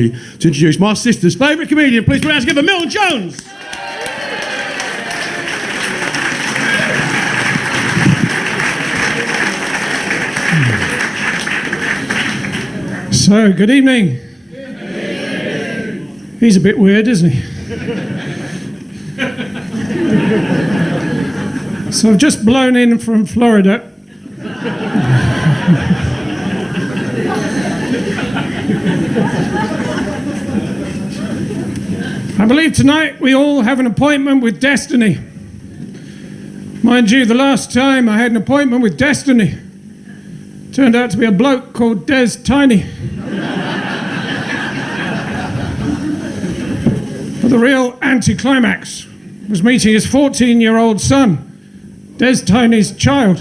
To introduce my sister's favourite comedian. Please put your hands together, Milton Jones! So, good evening. He's a bit weird, isn't he? So I've just blown in from Florida. I believe tonight we all have an appointment with destiny. Mind you, the last time I had an appointment with destiny turned out to be a bloke called Des Tiny. But the real anticlimax was meeting his 14-year-old son, Des Tiny's child.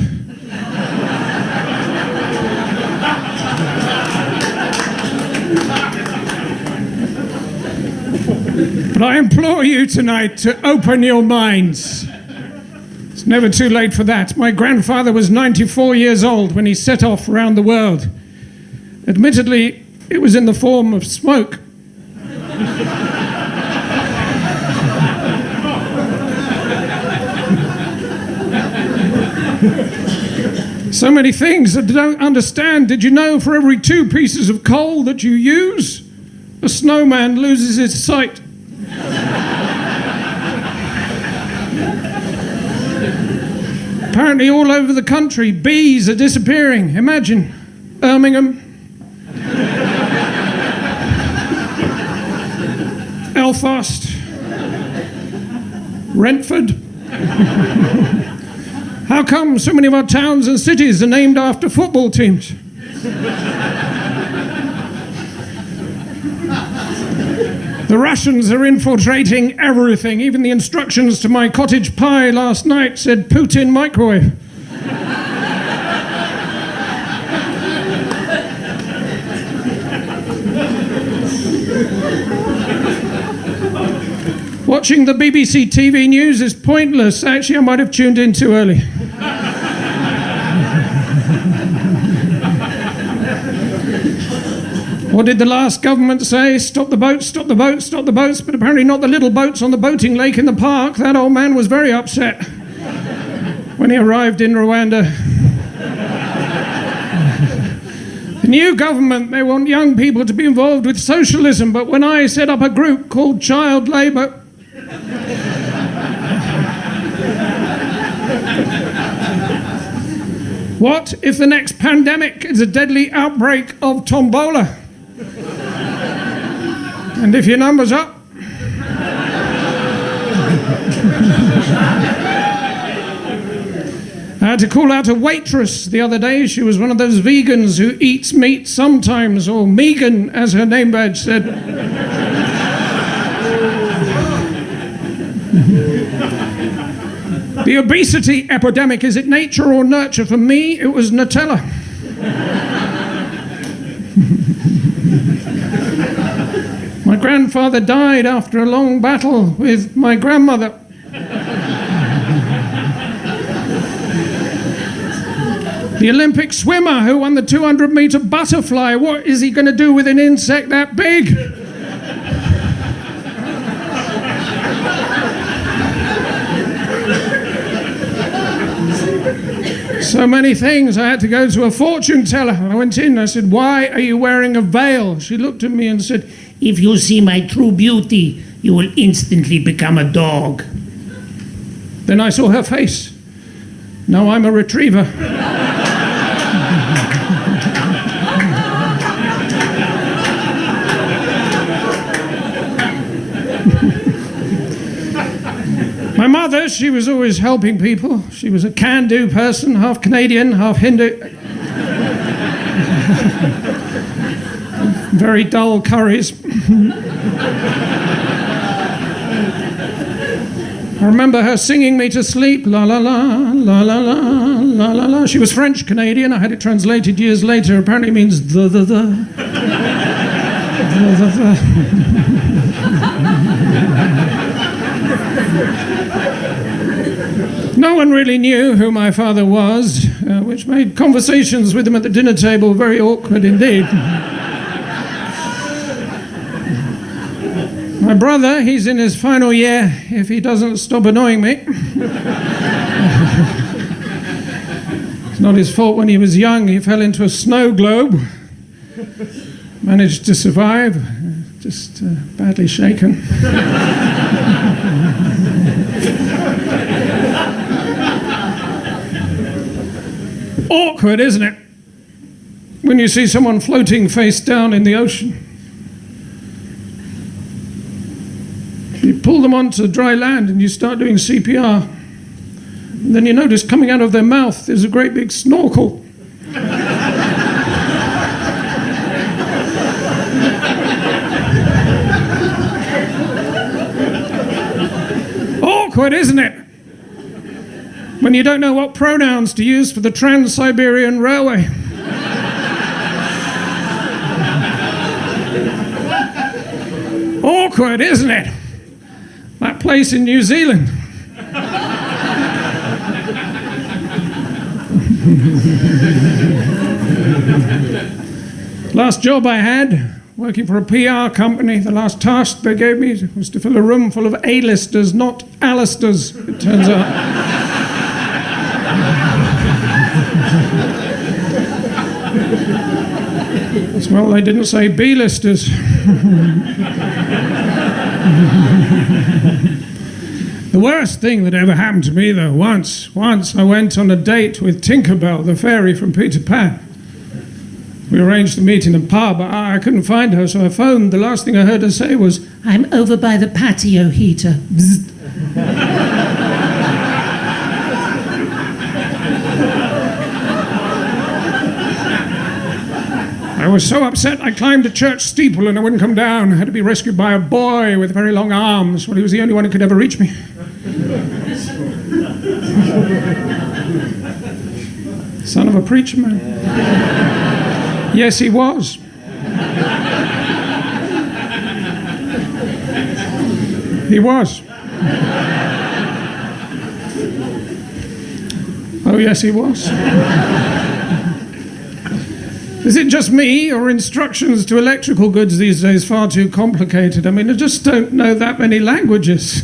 But I implore you tonight to open your minds. It's never too late for that. My grandfather was 94 years old when he set off around the world. Admittedly, it was in the form of smoke. So many things that I don't understand. Did you know for every 2 pieces of coal that you use, a snowman loses his sight? Apparently all over the country, bees are disappearing. Imagine, Birmingham, Belfast, Brentford. How come so many of our towns and cities are named after football teams? The Russians are infiltrating everything. Even the instructions to my cottage pie last night said Putin microwave. Watching the BBC TV news is pointless. Actually, I might have tuned in too early. What did the last government say? Stop the boats, stop the boats, stop the boats, but apparently not the little boats on the boating lake in the park. That old man was very upset when he arrived in Rwanda. The new government, they want young people to be involved with socialism, but when I set up a group called Child Labour, what if the next pandemic is a deadly outbreak of tombola? And if your number's up, I had to call out a waitress the other day. She was one of those vegans who eats meat sometimes, or Megan, as her name badge said. The obesity epidemic, is it nature or nurture? For me, it was Nutella. My grandfather died after a long battle with my grandmother. The Olympic swimmer who won the 200-meter butterfly, what is he going to do with an insect that big? So many things. I had to go to a fortune teller. I went in, I said, "Why are you wearing a veil?" She looked at me and said, "If you see my true beauty, you will instantly become a dog." Then I saw her face. Now I'm a retriever. My mother, she was always helping people. She was a can-do person, half Canadian, half Hindu. Very dull curries. I remember her singing me to sleep, la la la, la la la, la la la. She was French-Canadian. I had it translated years later. Apparently means the. No one really knew who my father was, which made conversations with him at the dinner table very awkward indeed. My brother, he's in his final year, if he doesn't stop annoying me. It's not his fault. When he was young, he fell into a snow globe. Managed to survive, just badly shaken. Awkward, isn't it? When you see someone floating face down in the ocean. You pull them onto dry land and you start doing CPR. And then you notice coming out of their mouth there's a great big snorkel. Awkward, isn't it? When you don't know what pronouns to use for the Trans-Siberian Railway. Awkward, isn't it? That place in New Zealand. Last job I had, working for a PR company, the last task they gave me was to fill a room full of A-listers, not Alisters, it turns out. Well, they didn't say B-listers. The worst thing that ever happened to me, though, once I went on a date with Tinkerbell, the fairy from Peter Pan. We arranged to meet in a pub. I couldn't find her, so I phoned. The last thing I heard her say was, "I'm over by the patio heater." I was so upset I climbed a church steeple and I wouldn't come down. I had to be rescued by a boy with very long arms. Well, he was the only one who could ever reach me. Son of a preacher man. Yes, he was. He was. Oh, yes, he was. Is it just me, or instructions to electrical goods these days far too complicated? I mean, I just don't know that many languages.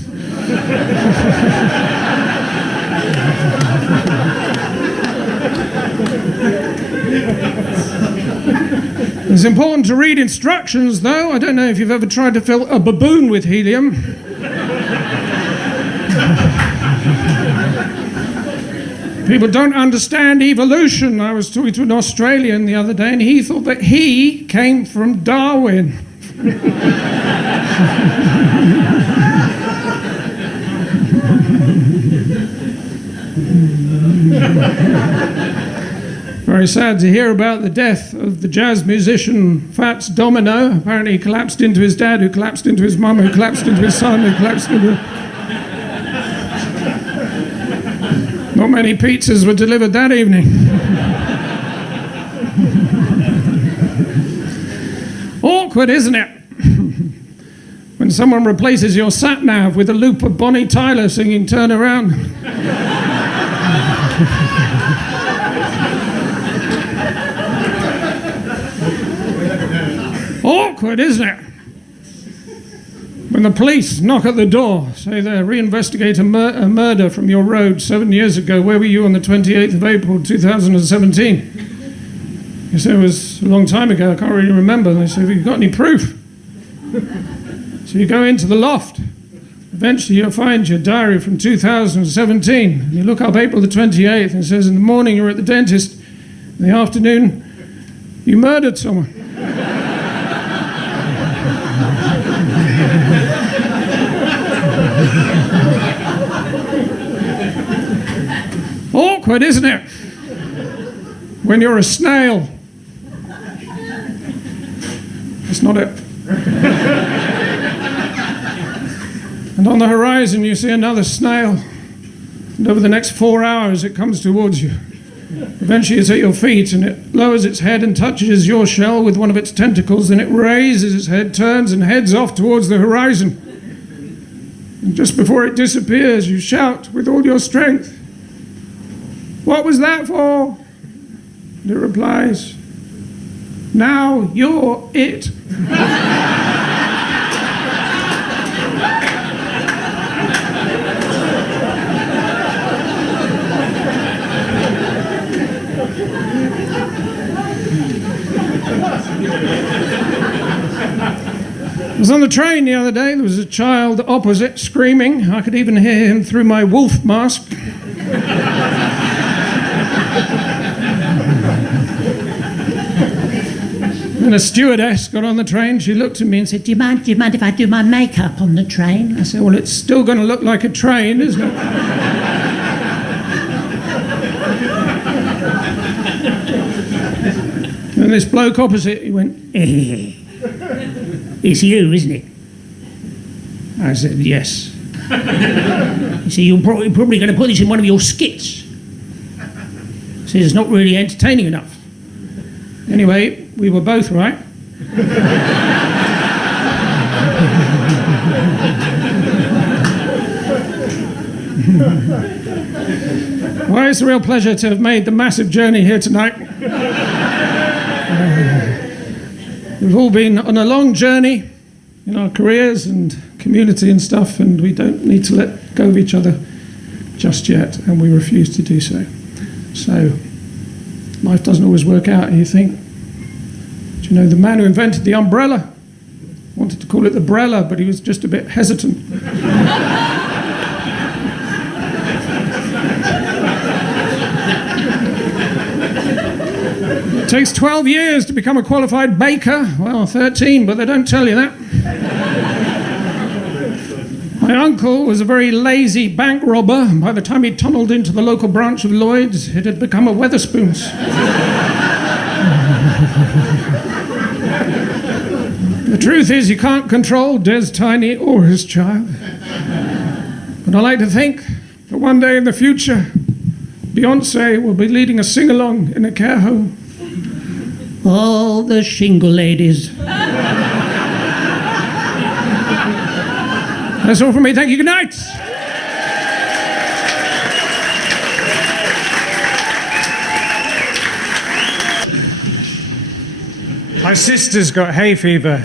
It's important to read instructions, though. I don't know if you've ever tried to fill a baboon with helium. People don't understand evolution. I was talking to an Australian the other day, and he thought that he came from Darwin. Very sad to hear about the death of the jazz musician Fats Domino. Apparently he collapsed into his dad, who collapsed into his mum, who collapsed into his son, who collapsed into... Not many pizzas were delivered that evening. Awkward, isn't it? When someone replaces your sat-nav with a loop of Bonnie Tyler singing "Turn Around." Awkward, isn't it? When the police knock at the door, say they reinvestigate a murder from your road 7 years ago. Where were you on the 28th of April 2017? You say, it was a long time ago, I can't really remember. They say, have you got any proof? So you go into the loft. Eventually you'll find your diary from 2017. You look up April the 28th and it says, in the morning you were at the dentist. In the afternoon, you murdered someone. Awkward, isn't it? When you're a snail. That's not it. And on the horizon you see another snail. And over the next 4 hours it comes towards you. Eventually it's at your feet and it lowers its head and touches your shell with one of its tentacles. Then it raises its head, turns and heads off towards the horizon. And just before it disappears, you shout with all your strength, "What was that for?" And it replies, "Now you're it." I was on the train the other day. There was a child opposite screaming. I could even hear him through my wolf mask. And a stewardess got on the train. She looked at me and said, do you mind if I do my makeup on the train? I said, well, it's still going to look like a train, isn't it? And this bloke opposite, he went, it's you, isn't it? I said, yes. He said, you're probably going to put this in one of your skits. He said, it's not really entertaining enough. Anyway, we were both right. Well, it's a real pleasure to have made the massive journey here tonight. We've all been on a long journey in our careers and community and stuff, and we don't need to let go of each other just yet, and we refuse to do so. So, life doesn't always work out, you think. Do you know the man who invented the umbrella? Wanted to call it the Brella, but he was just a bit hesitant. It takes 12 years to become a qualified baker. Well, 13, but they don't tell you that. My uncle was a very lazy bank robber. By the time he tunnelled into the local branch of Lloyd's, it had become a Wetherspoons. The truth is, you can't control Des Tiny or his child. But I like to think that one day in the future, Beyonce will be leading a sing-along in a care home. All the shingle ladies. That's all from me. Thank you. Good night. My sister's got hay fever.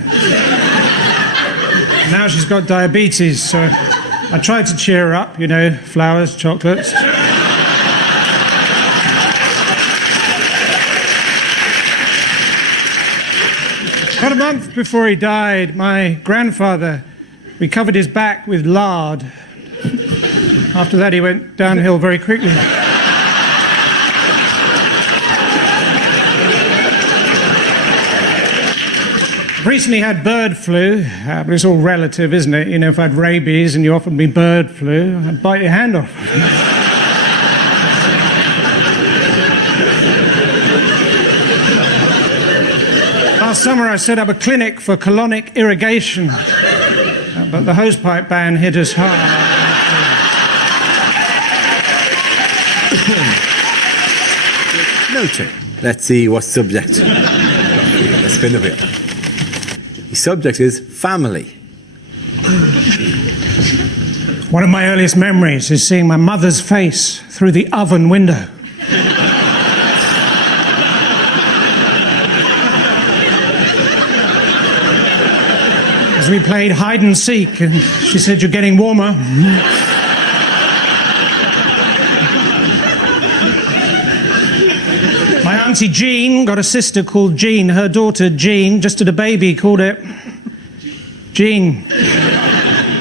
Now she's got diabetes, so I tried to cheer her up, you know, flowers, chocolates. About a month before he died, my grandfather recovered his back with lard. After that, he went downhill very quickly. Recently had bird flu, but it's all relative, isn't it? You know, if I had rabies and you offered me bird flu, I'd bite your hand off. Last summer I set up a clinic for colonic irrigation, but the hosepipe ban hit us hard. Milton, let's see what subject. Let's spin a bit. The subject is family. One of my earliest memories is seeing my mother's face through the oven window. As we played hide and seek, and she said, "You're getting warmer." My auntie Jean got a sister called Jean. Her daughter Jean just had a baby, called it Jean.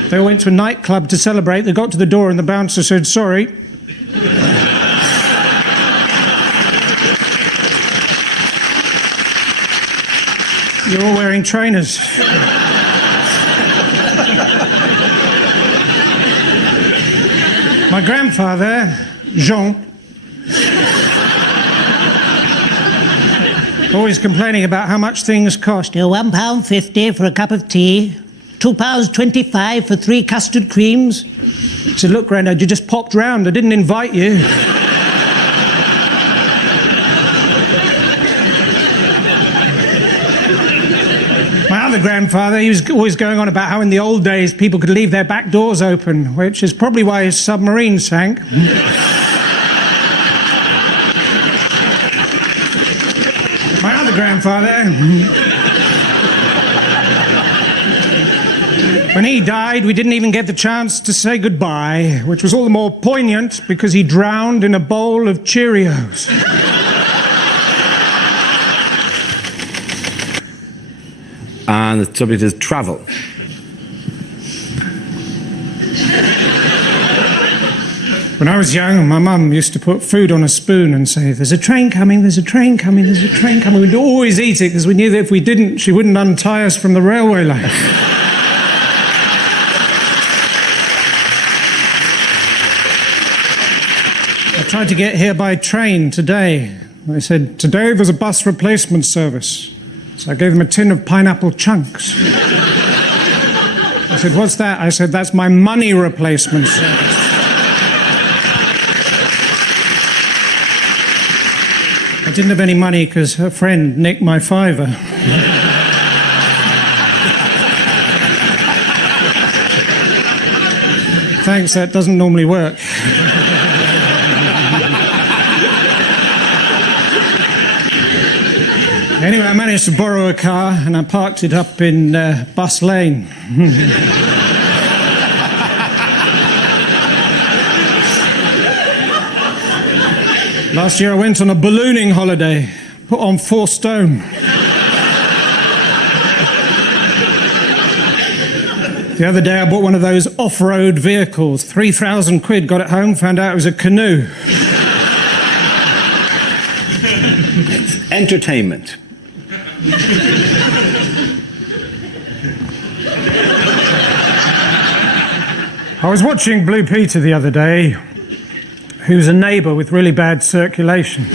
They all went to a nightclub to celebrate. They got to the door and the bouncer said, "Sorry." You're all wearing trainers. My grandfather, Jean, always complaining about how much things cost. £1.50 for a cup of tea, £2.25 for 3 custard creams. He said, "Look, Grandad, you just popped round. I didn't invite you." My other grandfather, he was always going on about how in the old days people could leave their back doors open, which is probably why his submarine sank. My other grandfather, when he died, we didn't even get the chance to say goodbye, which was all the more poignant because he drowned in a bowl of Cheerios. And the subject is travel. When I was young, my mum used to put food on a spoon and say, "There's a train coming, there's a train coming, there's a train coming." We'd always eat it because we knew that if we didn't, she wouldn't untie us from the railway line. I tried to get here by train today. They said, "Today there's a bus replacement service." So I gave them a tin of pineapple chunks. I said, "What's that?" I said, "That's my money replacement service." I didn't have any money because her friend nicked my fiver. Thanks, that doesn't normally work. Anyway, I managed to borrow a car and I parked it up in Bus Lane. Last year I went on a ballooning holiday, put on 4 stone. The other day I bought one of those off-road vehicles, 3,000 quid, got it home, found out it was a canoe. Entertainment. I was watching Blue Peter the other day, who's a neighbour with really bad circulation.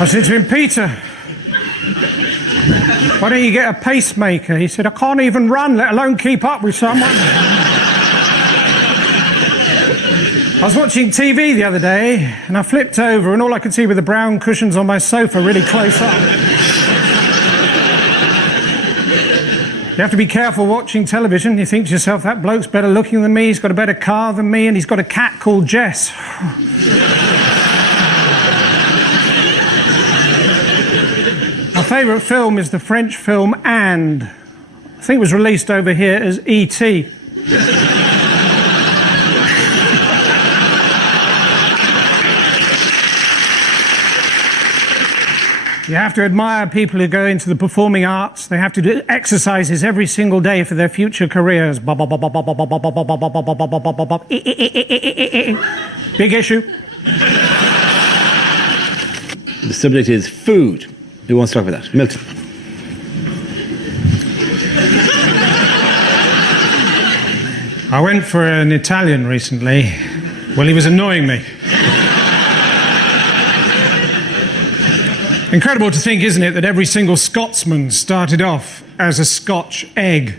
I said to him, "Peter, why don't you get a pacemaker?" He said, "I can't even run, let alone keep up with someone." I was watching TV the other day and I flipped over and all I could see were the brown cushions on my sofa really close up. You have to be careful watching television. You think to yourself, that bloke's better looking than me, he's got a better car than me, and he's got a cat called Jess. My favourite film is the French film And. I think it was released over here as E.T. You have to admire people who go into the performing arts. They have to do exercises every single day for their future careers. Big issue. The subject is food. Who wants to talk about that? Milton. I went for an Italian recently. Well, he was annoying me. Incredible to think, isn't it, that every single Scotsman started off as a Scotch egg.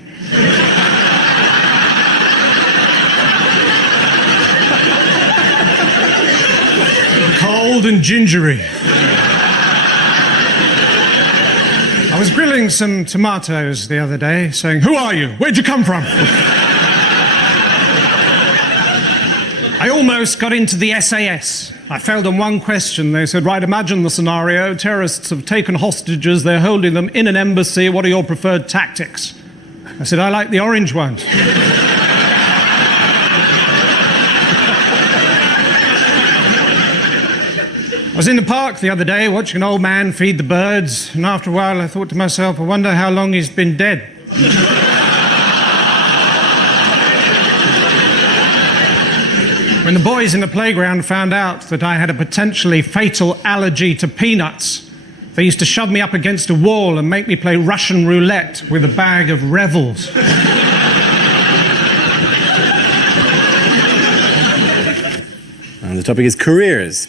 Cold and gingery. I was grilling some tomatoes the other day, saying, "Who are you? Where'd you come from?" I almost got into the SAS. I failed on one question. They said, "Right, imagine the scenario. Terrorists have taken hostages. They're holding them in an embassy. What are your preferred tactics?" I said, "I like the orange ones." I was in the park the other day watching an old man feed the birds, and after a while I thought to myself, I wonder how long he's been dead. When the boys in the playground found out that I had a potentially fatal allergy to peanuts, they used to shove me up against a wall and make me play Russian roulette with a bag of Revels. And the topic is careers.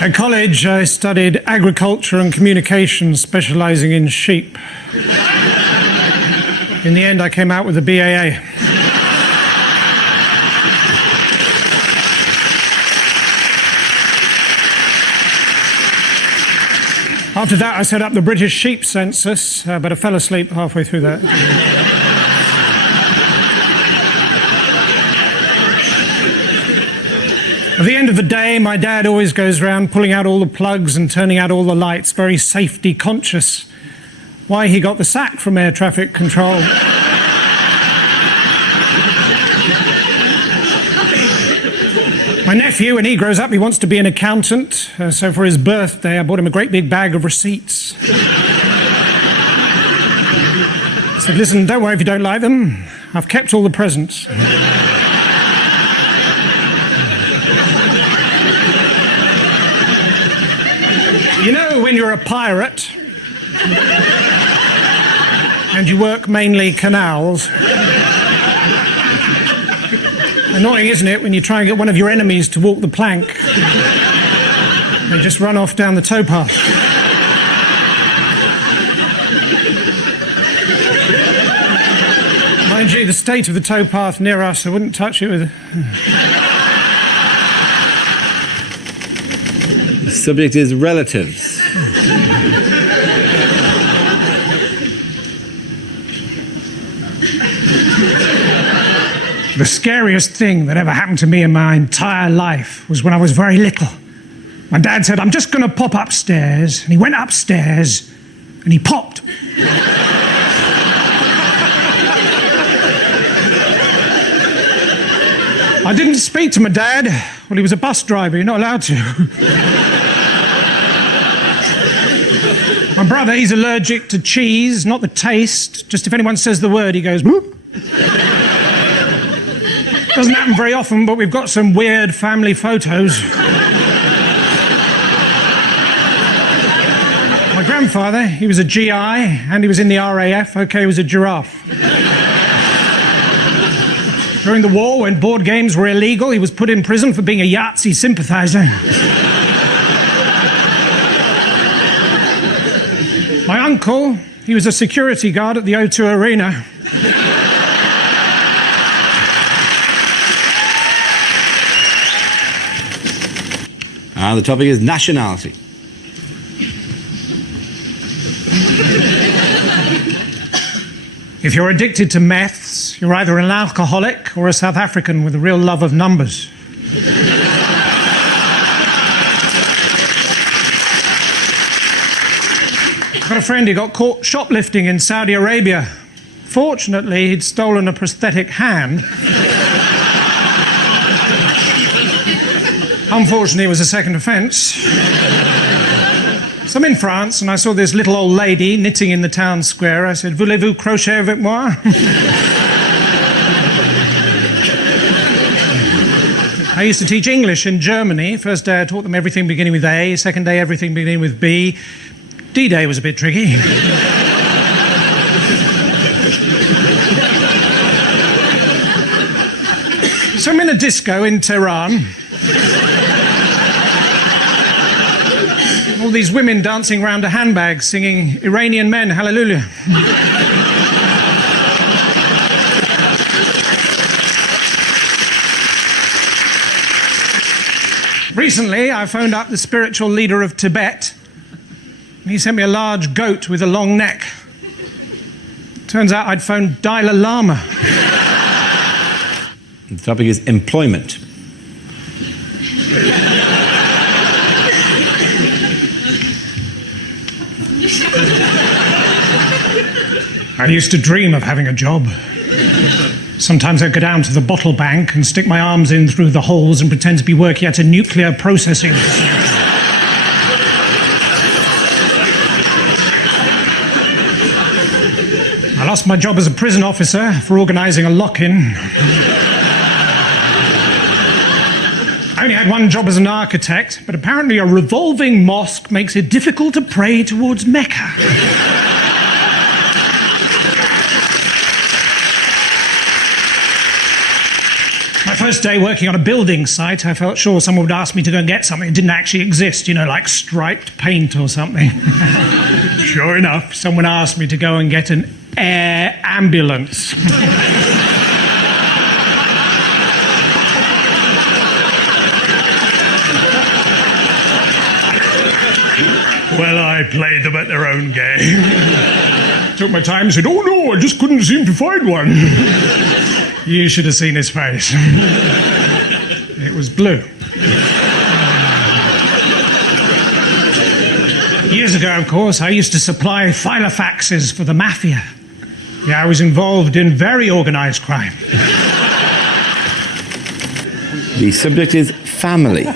At college, I studied agriculture and communications, specialising in sheep. In the end, I came out with a BAA. After that, I set up the British Sheep Census, but I fell asleep halfway through that. At the end of the day, my dad always goes around pulling out all the plugs and turning out all the lights, very safety conscious. Why he got the sack from air traffic control, My nephew, when he grows up, he wants to be an accountant. So for his birthday, I bought him a great big bag of receipts. I said, listen, don't worry if you don't like them. I've kept all the presents. You know, when you're a pirate and you work mainly canals, annoying, isn't it, when you try and get one of your enemies to walk the plank? They just run off down the towpath. Mind you, the state of the towpath near us, I wouldn't touch it with... The subject is relatives. The scariest thing that ever happened to me in my entire life was when I was very little. My dad said, I'm just going to pop upstairs. And he went upstairs and he popped. I didn't speak to my dad. Well, he was a bus driver. You're not allowed to. My brother, he's allergic to cheese, not the taste. Just if anyone says the word, he goes, whoop. Doesn't happen very often, but we've got some weird family photos. My grandfather, he was a GI, and he was in the RAF. Okay, he was a giraffe. During the war, when board games were illegal, he was put in prison for being a Yahtzee sympathizer. My uncle, he was a security guard at the O2 Arena. The topic is nationality. If you're addicted to meths, you're either an alcoholic or a South African with a real love of numbers. I've got a friend who got caught shoplifting in Saudi Arabia. Fortunately, he'd stolen a prosthetic hand. Unfortunately, it was a second offence. So I'm in France, and I saw this little old lady knitting in the town square. I said, voulez-vous crochet avec moi? I used to teach English in Germany. First day I taught them everything beginning with A. Second day, everything beginning with B. D-Day was a bit tricky. So I'm in a disco in Tehran. All these women dancing around a handbag singing Iranian Men, Hallelujah. Recently, I phoned up the spiritual leader of Tibet. He sent me a large goat with a long neck. Turns out I'd phoned Dalai Lama. The topic is employment. I used to dream of having a job. Sometimes I'd go down to the bottle bank and stick my arms in through the holes and pretend to be working at a nuclear processing. I lost my job as a prison officer for organising a lock-in. I only had one job as an architect, but apparently a revolving mosque makes it difficult to pray towards Mecca. My first day working on a building site, I felt sure someone would ask me to go and get something that didn't actually exist, you know, like striped paint or something. Sure enough, someone asked me to go and get an air ambulance. Well, I played them at their own game. Took my time and said, oh no, I just couldn't seem to find one. You should have seen his face. It was blue. Years ago, of course, I used to supply filofaxes for the mafia. Yeah, I was involved in very organised crime. The subject is family.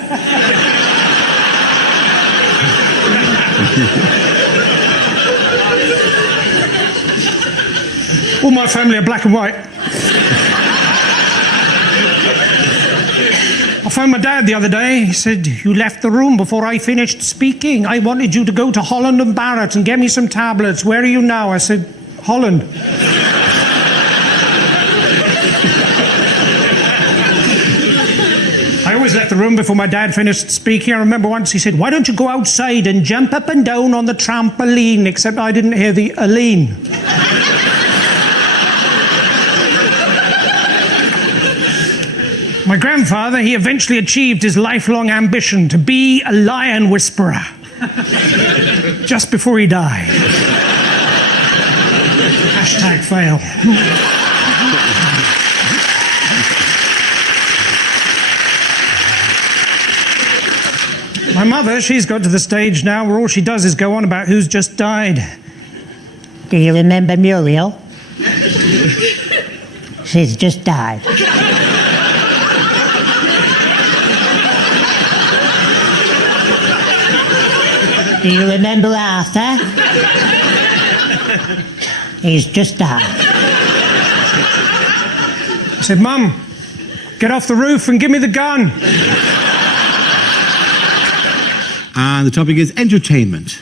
All my family are black and white. I phoned my dad the other day. He said, "You left the room before I finished speaking. I wanted you to go to Holland and Barrett and get me some tablets. Where are you now?" I said, "Holland." I always left the room before my dad finished speaking. I remember once he said, "Why don't you go outside and jump up and down on the trampoline?" Except I didn't hear the Aline. My grandfather, he eventually achieved his lifelong ambition to be a lion whisperer. Just before he died. Hashtag fail. My mother, she's got to the stage now where all she does is go on about who's just died. Do you remember Muriel? She's just died. Do you remember Arthur? He's just died. I said, "Mum, get off the roof and give me the gun." And the topic is entertainment.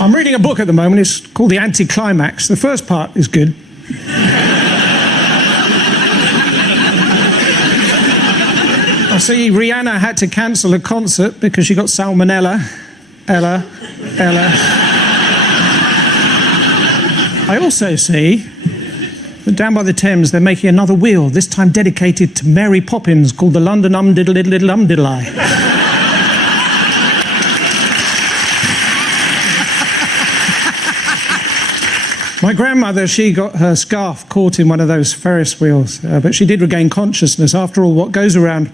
I'm reading a book at the moment. It's called The Anticlimax. The first part is good. I see Rihanna had to cancel a concert because she got salmonella. Ella. I also see that down by the Thames they're making another wheel, this time dedicated to Mary Poppins, called the London Diddle-Diddle-Diddle-Diddle-I. My grandmother, she got her scarf caught in one of those Ferris wheels, but she did regain consciousness. After all, what goes around...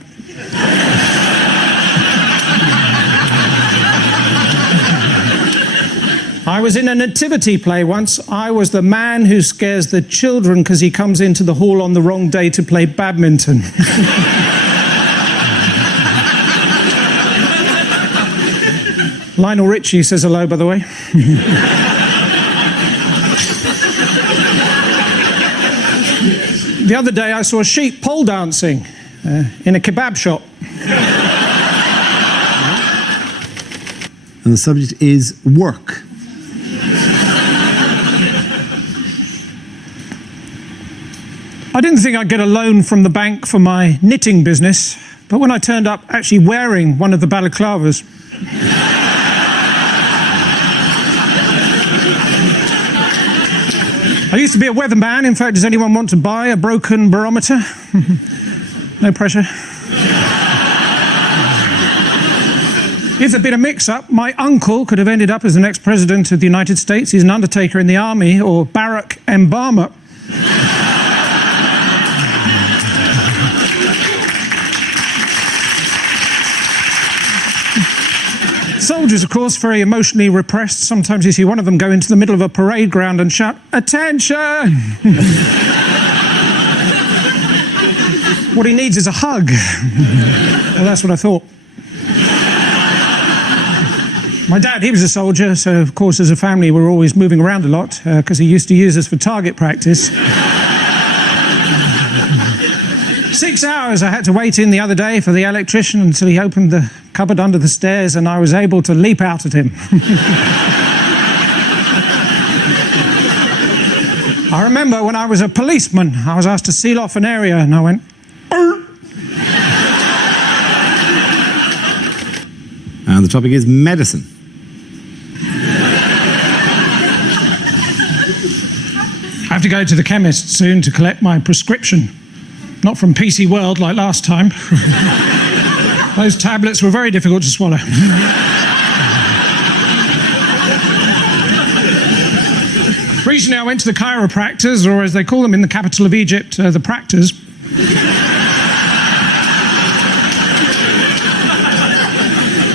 I was in a nativity play once. I was the man who scares the children because he comes into the hall on the wrong day to play badminton. Lionel Richie says hello, by the way. The other day I saw a sheep pole dancing in a kebab shop. And the subject is work. I didn't think I'd get a loan from the bank for my knitting business, but when I turned up actually wearing one of the balaclavas, I used to be a weatherman. In fact, does anyone want to buy a broken barometer? No pressure. If there'd been a mix-up, my uncle could have ended up as the next president of the United States. He's an undertaker in the army, or Barack Obama. Soldiers, of course, very emotionally repressed. Sometimes you see one of them go into the middle of a parade ground and shout, "Attention!" What he needs is a hug. Well, that's what I thought. My dad, he was a soldier, so of course as a family we were always moving around a lot because he used to use us for target practice. 6 hours I had to wait in the other day for the electrician until he opened the cupboard under the stairs and I was able to leap out at him. I remember when I was a policeman, I was asked to seal off an area and I went, And the topic is medicine. I have to go to the chemist soon to collect my prescription. Not from PC World like last time. Those tablets were very difficult to swallow. Recently I went to the chiropractors, or as they call them in the capital of Egypt, the practors.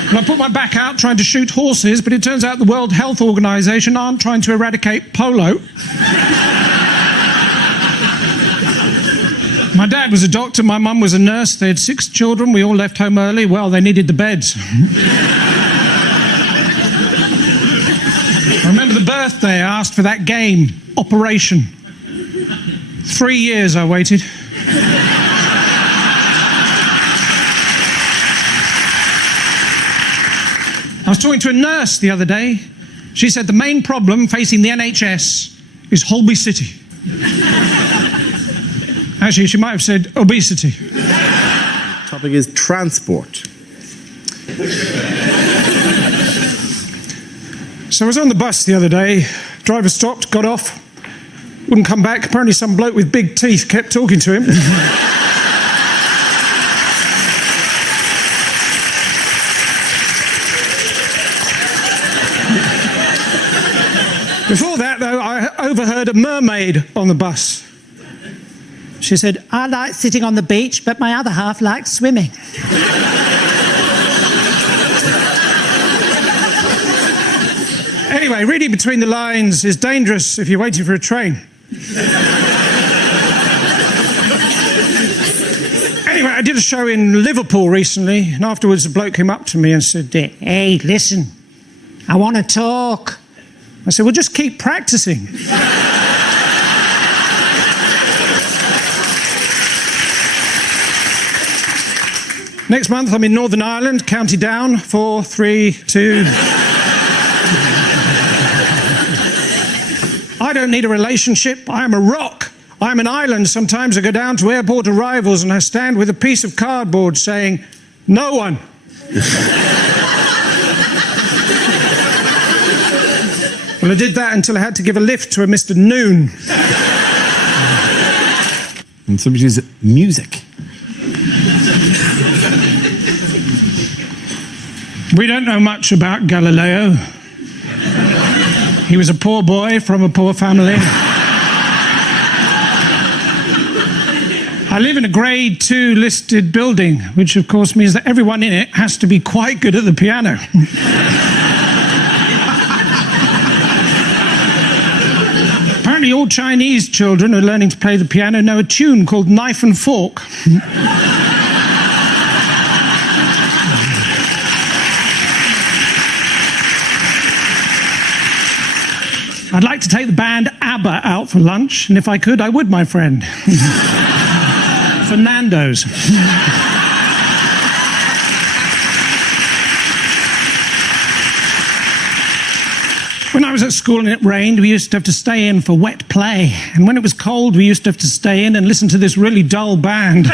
And I put my back out trying to shoot horses, but it turns out the World Health Organization aren't trying to eradicate polo. My dad was a doctor, my mum was a nurse. They had 6 children. We all left home early. Well, they needed the beds. I remember the birthday I asked for that game, Operation. 3 years I waited. I was talking to a nurse the other day. She said the main problem facing the NHS is Holby City. Actually, she might have said obesity. Topic is transport. So I was on the bus the other day. Driver stopped, got off, wouldn't come back. Apparently some bloke with big teeth kept talking to him. Before that, though, I overheard a mermaid on the bus. She said, I like sitting on the beach, but my other half likes swimming. anyway, reading between the lines is dangerous if you're waiting for a train. Anyway, I did a show in Liverpool recently, and afterwards a bloke came up to me and said, Hey, listen, I want to talk. I said, well, just keep practicing. Next month, I'm in Northern Ireland, County Down, 4, 3, 2. I don't need a relationship. I am a rock. I'm an island. Sometimes I go down to airport arrivals and I stand with a piece of cardboard saying, no one. Well, I did that until I had to give a lift to a Mr. Noon. And somebody's music. We don't know much about Galileo. He was a poor boy from a poor family. I live in a grade 2 listed building, which of course means that everyone in it has to be quite good at the piano. Apparently all Chinese children who are learning to play the piano know a tune called Knife and Fork. I'd like to take the band ABBA out for lunch, and if I could, I would, my friend. Fernando's. When I was at school and it rained, we used to have to stay in for wet play. And when it was cold, we used to have to stay in and listen to this really dull band.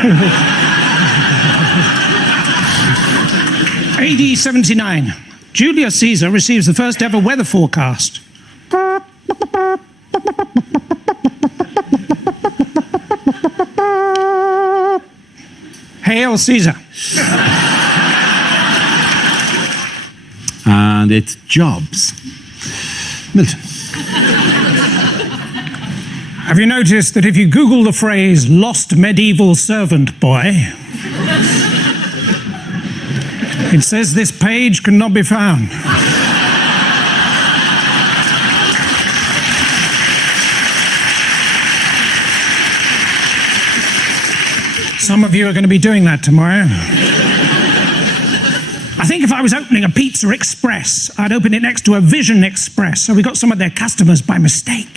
AD 79. Julius Caesar receives the first ever weather forecast. Hail Caesar. And it's jobs. Milton. Have you noticed that if you Google the phrase lost medieval servant boy, it says this page cannot be found? Some of you are going to be doing that tomorrow. I think if I was opening a Pizza Express, I'd open it next to a Vision Express, so we got some of their customers by mistake.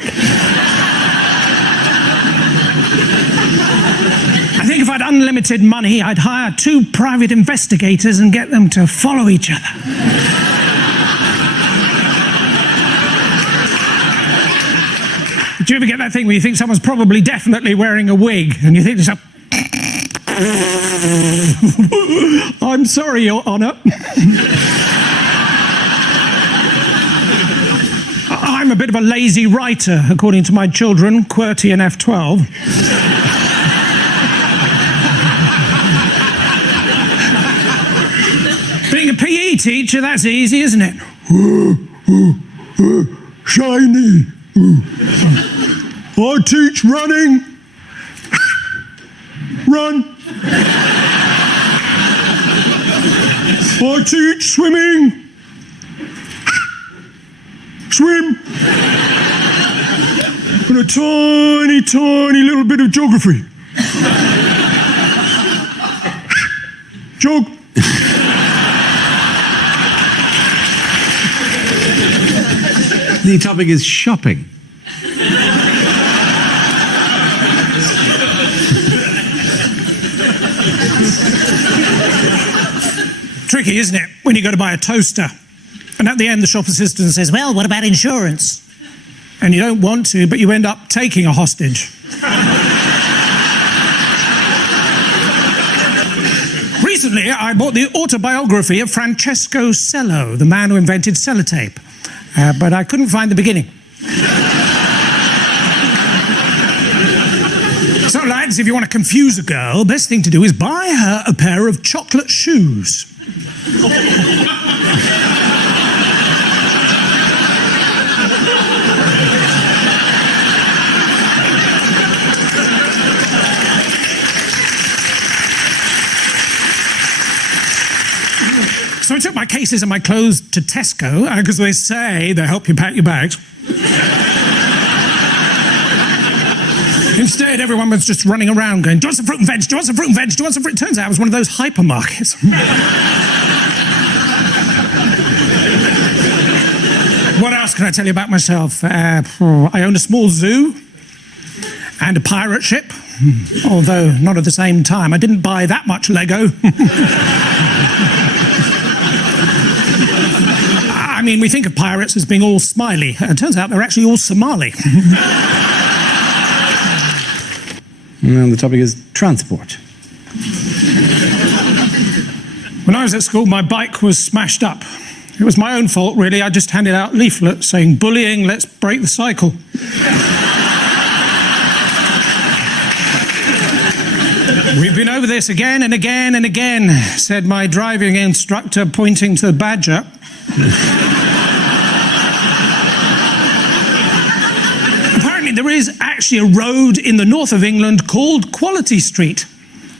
I think if I had unlimited money, I'd hire 2 private investigators and get them to follow each other. Do you ever get that thing where you think someone's probably definitely wearing a wig, and you think to yourself, I'm sorry, Your Honour. I'm a bit of a lazy writer, according to my children, QWERTY and F12. Being a PE teacher, that's easy, isn't it? Shiny. I teach running. Run. I teach swimming. Swim. And a tiny, tiny little bit of geography. Joke. The topic is shopping. Tricky, isn't it, when you go to buy a toaster, and at the end the shop assistant says, well, what about insurance? And you don't want to, but you end up taking a hostage. Recently, I bought the autobiography of Francesco Cello, the man who invented sellotape, but I couldn't find the beginning. So, lads, if you want to confuse a girl, best thing to do is buy her a pair of chocolate shoes. So I took my cases and my clothes to Tesco, because they say they help you pack your bags. Instead, everyone was just running around going, do you want some fruit and veg? Do you want some fruit and veg? Do you want some fruit? Turns out it was one of those hypermarkets. What else can I tell you about myself? I own a small zoo and a pirate ship, although not at the same time. I didn't buy that much Lego. I mean, we think of pirates as being all smiley. It turns out they're actually all Somali. And the topic is transport. When I was at school, my bike was smashed up. It was my own fault, really. I just handed out leaflets saying, bullying, let's break the cycle. We've been over this again and again and again, said my driving instructor, pointing to the badger. Apparently there is actually a road in the north of England called Quality Street.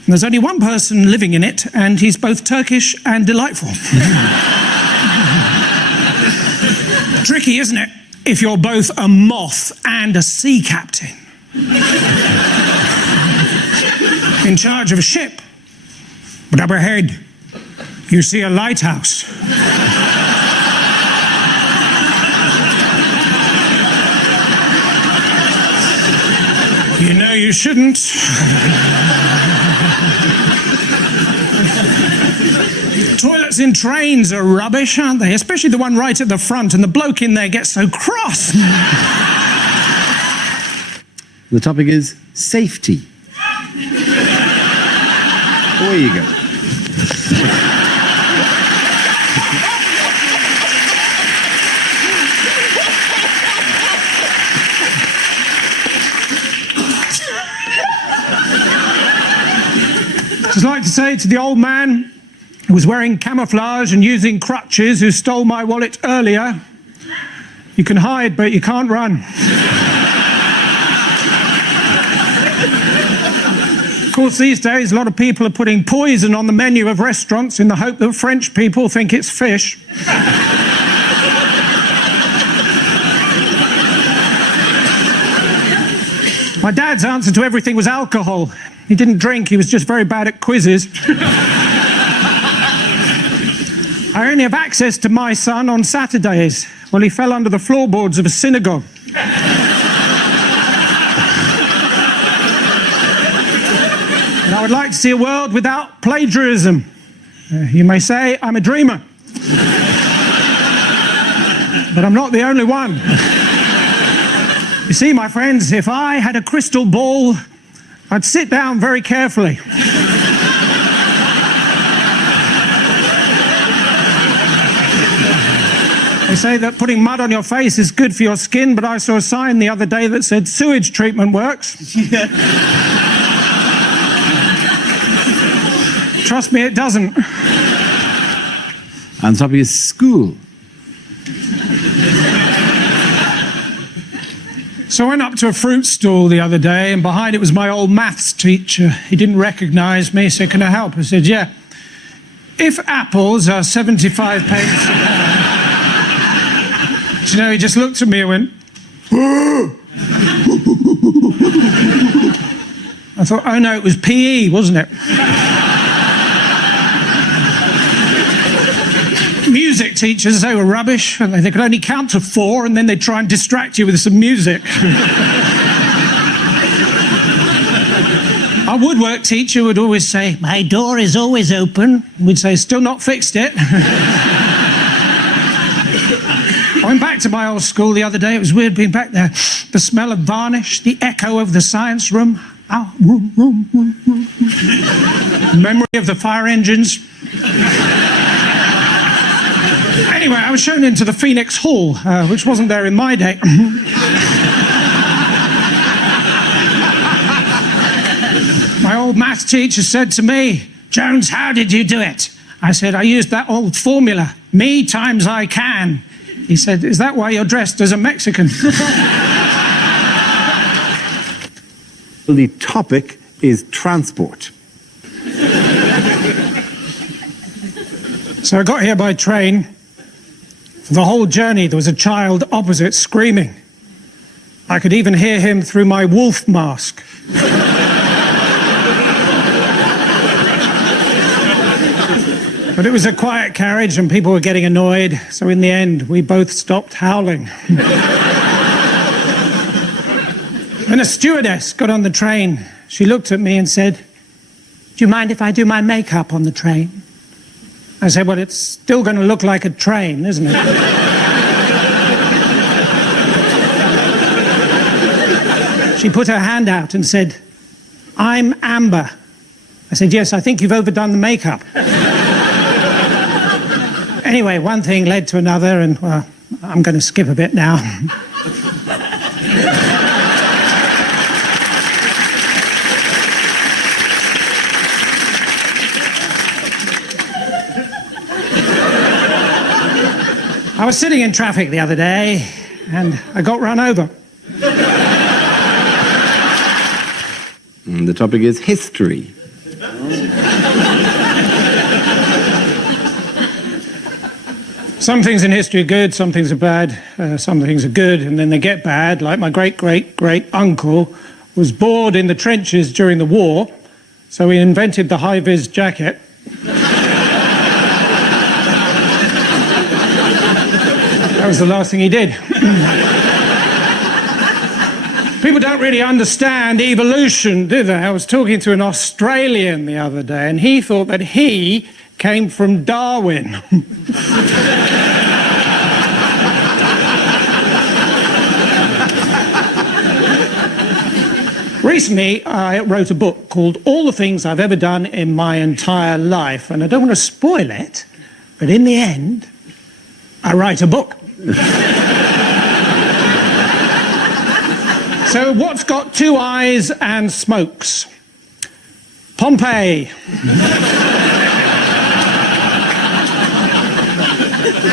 And there's only one person living in it, and he's both Turkish and delightful. Tricky, isn't it, if you're both a moth and a sea captain? In charge of a ship. But up ahead, you see a lighthouse. You know you shouldn't. Toilets in trains are rubbish, aren't they? Especially the one right at the front, and the bloke in there gets so cross. The topic is safety. Away you go. I'd like to say to the old man who was wearing camouflage and using crutches, who stole my wallet earlier, you can hide, but you can't run. Of course, these days, a lot of people are putting poison on the menu of restaurants in the hope that French people think it's fish. My dad's answer to everything was alcohol. He didn't drink, he was just very bad at quizzes. I only have access to my son on Saturdays. Well, he fell under the floorboards of a synagogue. And I would like to see a world without plagiarism. You may say I'm a dreamer. But I'm not the only one. You see, my friends, if I had a crystal ball, I'd sit down very carefully. They say that putting mud on your face is good for your skin, but I saw a sign the other day that said sewage treatment works. Trust me, it doesn't. And the topic is school. So I went up to a fruit stall the other day, and behind it was my old maths teacher. He didn't recognise me, so can I help? I said, yeah. If apples are 75 pence a pound... Do you know, he just looked at me and went... I thought, oh no, it was PE, wasn't it? Music teachers, they were rubbish. They could only count to 4 and then they'd try and distract you with some music. Our woodwork teacher would always say, "My door is always open." We'd say, "Still not fixed it." I went back to my old school the other day. It was weird being back there. The smell of varnish, the echo of the science room. Oh, memory of the fire engines. Anyway, I was shown into the Phoenix Hall, which wasn't there in my day. My old maths teacher said to me, "Jones, how did you do it?" I said, "I used that old formula, me times I can." He said, "Is that why you're dressed as a Mexican?" The topic is transport. So I got here by train. For the whole journey, there was a child opposite screaming. I could even hear him through my wolf mask. But it was a quiet carriage and people were getting annoyed, so in the end, we both stopped howling. When a stewardess got on the train, she looked at me and said, "Do you mind if I do my makeup on the train?" I said, "Well, it's still going to look like a train, isn't it?" She put her hand out and said, "I'm Amber." I said, "Yes, I think you've overdone the makeup." Anyway, one thing led to another, and, well, I'm going to skip a bit now. I was sitting in traffic the other day, and I got run over. And the topic is history. Some things in history are good, some things are bad, some things are good, and then they get bad, like my great-great-great-uncle was bored in the trenches during the war, so he invented the high-vis jacket. That was the last thing he did. People don't really understand evolution, do they? I was talking to an Australian the other day, and he thought that he came from Darwin. Recently, I wrote a book called All the Things I've Ever Done in My Entire Life, and I don't want to spoil it, but in the end, I write a book. So what's got 2 eyes and smokes? Pompeii.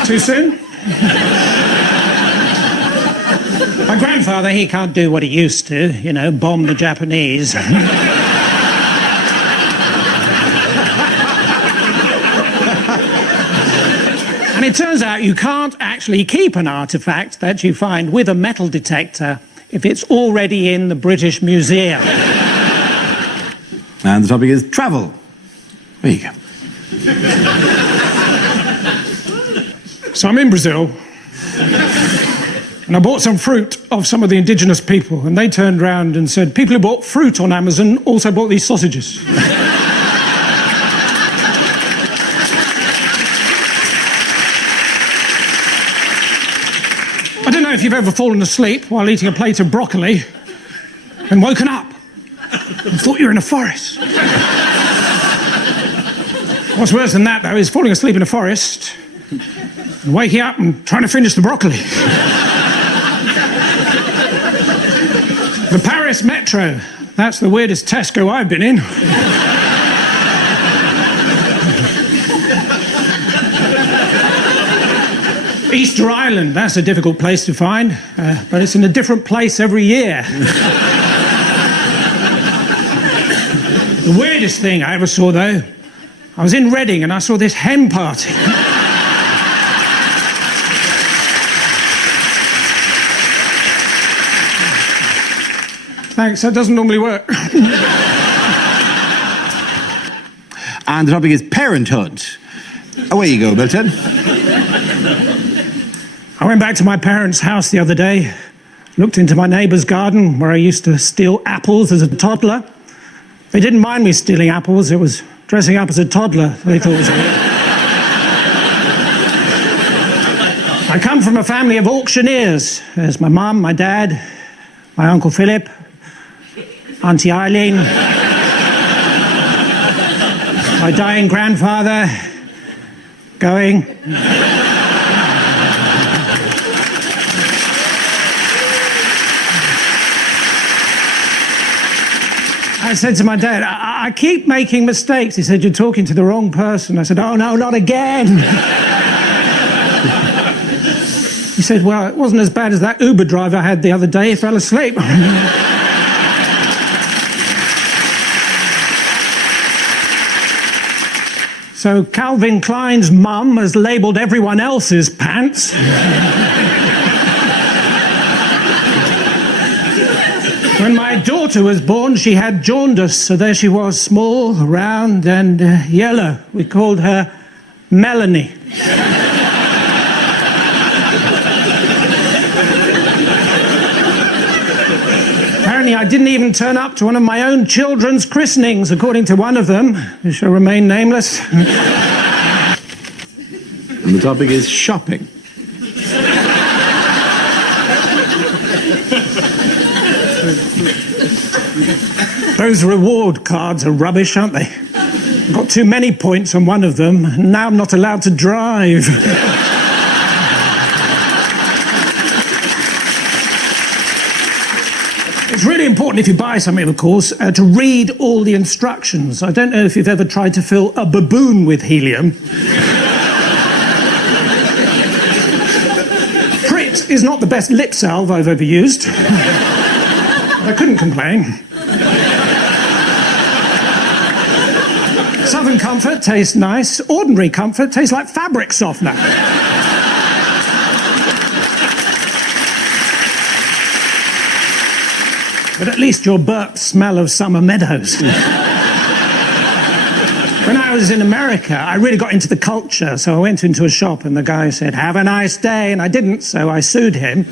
Too soon? My grandfather, he can't do what he used to, you know, bomb the Japanese. And it turns out you can't actually keep an artifact that you find with a metal detector if it's already in the British Museum. And the topic is travel. There you go. So I'm in Brazil, and I bought some fruit of some of the indigenous people, and they turned round and said, "People who bought fruit on Amazon also bought these sausages." I don't know if you've ever fallen asleep while eating a plate of broccoli and woken up and thought you were in a forest. What's worse than that, though, is falling asleep in a forest and waking up and trying to finish the broccoli. The Paris Metro, that's the weirdest Tesco I've been in. Easter Island, that's a difficult place to find, but it's in a different place every year. The weirdest thing I ever saw, though, I was in Reading and I saw this hen party. Thanks, that doesn't normally work. And the topic is parenthood. Away you go, Milton. I went back to my parents' house the other day, looked into my neighbour's garden where I used to steal apples as a toddler. They didn't mind me stealing apples, it was dressing up as a toddler they thought was weird. I come from a family of auctioneers. There's my mum, my dad, my Uncle Philip, Auntie Eileen, my dying grandfather, going. I said to my dad, I keep making mistakes. He said, you're talking to the wrong person. I said, oh no, not again. He said, well, it wasn't as bad as that Uber driver I had the other day. He fell asleep. So Calvin Klein's mum has labelled everyone else's pants. When my daughter was born, she had jaundice, so there she was, small, round, and yellow. We called her Melanie. Apparently, I didn't even turn up to one of my own children's christenings, according to one of them, who shall remain nameless. And the topic is shopping. Those reward cards are rubbish, aren't they? I've got too many points on one of them, and now I'm not allowed to drive. It's really important if you buy something, of course, to read all the instructions. I don't know if you've ever tried to fill a baboon with helium. Prit is not the best lip salve I've ever used. I couldn't complain. Southern Comfort tastes nice. Ordinary Comfort tastes like fabric softener. But at least your burps smell of summer meadows. When I was in America, I really got into the culture, so I went into a shop and the guy said, "Have a nice day," and I didn't, so I sued him.